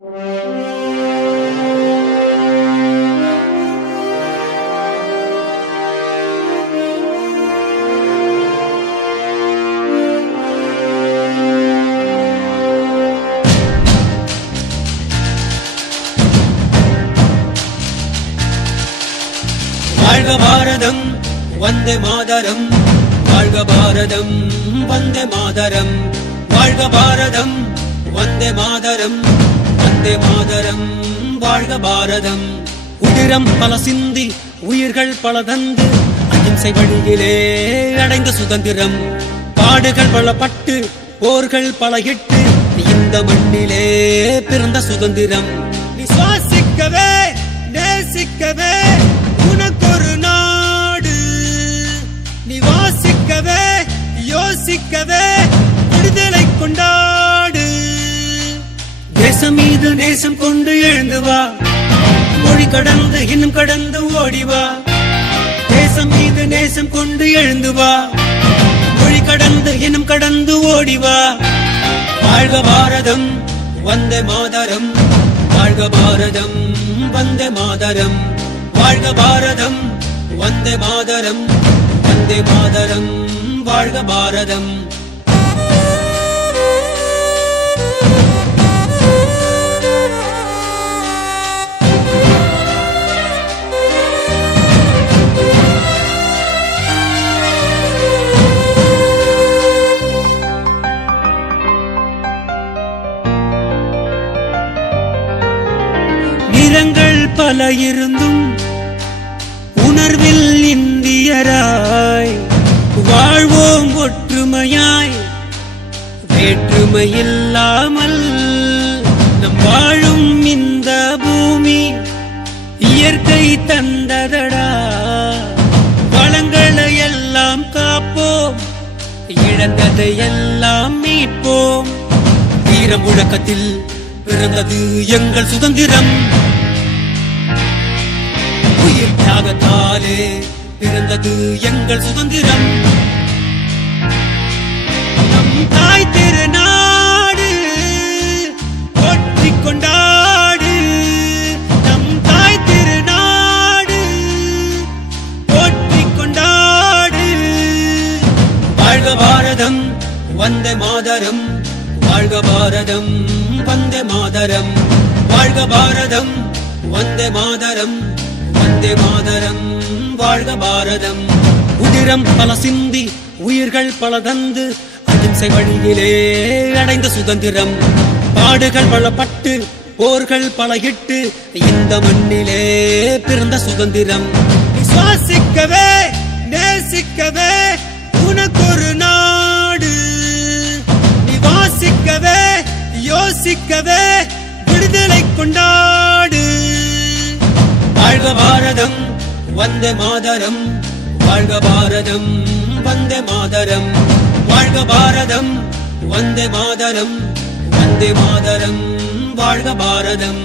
வாழ்க பாரதம் வந்தே மாதரம், வாழ்க பாரதம் வந்தே மாதரம், வாழ்க பாரதம் வந்தே மாதரம், வந்தே மாதரம் வாழ்க பாரதம். உதிரம் பல சிந்தி உயிர்கள் பல தந்து அகிம்சை வழியிலே அடைந்த சுதந்திரம், பாடுகள் பல பட்டு போர்கள் பல இட்டு இந்த மண்ணிலே பிறந்த சுதந்திரம். நீ சுவாசிக்கவே நேசிக்கவே உனக்கொரு நாடு, நீ வாசிக்கவே யோசிக்கவே விடுதலை கொண்டாடு. தேசம் மீது நேசம் கொண்டு எழுந்து வா, மொழி கடந்து இன்னும் கடந்து ஓடிவா. தேசம் மீது நேசம் கொண்டு எழுந்து வா, மொழி கடந்து இன்னும் கடந்து ஓடிவா. வாழ்க பாரதம் வந்தே மாதரம், வாழ்க பாரதம் வந்தே மாதரம், வாழ்க பாரதம் வந்தே மாதரம், வந்தே மாதரம் வாழ்க பாரதம். நிறங்கள் பல இருந்தும் உணர்வில் இந்தியராய் வாழ்வோம் ஒற்றுமையாய், வேற்றுமை இல்லாமல் நம் வாழும் இந்த பூமி இயற்கை தந்ததடா. வளங்களை எல்லாம் காப்போம், இழந்ததை எல்லாம் மீட்போம். வீர முழக்கத்தில் பிறந்தது எங்கள் சுதந்திரம், உயிர் தியாகத்தாலே பிறந்தது எங்கள் சுதந்திரம். நம் தாய் திருநாடு போற்றி கொண்டாடு, நம் தாய் திருநாடு போற்றி கொண்டாடு. வாழ்க பாரதம் வந்தே மாதரம், வாழ்க பாரதம் வந்தே மாதரம், வாழ்க பாரதம் வந்தே மாதரம், வந்தே மாதரம் வாழ்க பாரதம். உதிரம் பல சிந்தி உயிர்கள் பல தந்து அகிம்சை வழியிலே அடைந்த சுதந்திரம், பாடுகள் பல பட்டு போர்கள் பல இட்டு இந்த மண்ணிலே பிறந்த சுதந்திரம். சுவாசிக்கவே நேசிக்கவே உனக்கொரு நாடு, நீ வாசிக்கவே யோசிக்கவே விடுதலை கொண்டாடு. வாழ்க பாரதம் வந்தே மாதரம், வாழ்க பாரதம் வந்தே மாதரம், வாழ்க பாரதம் வந்தே மாதரம், வந்தே மாதரம் வாழ்க பாரதம்.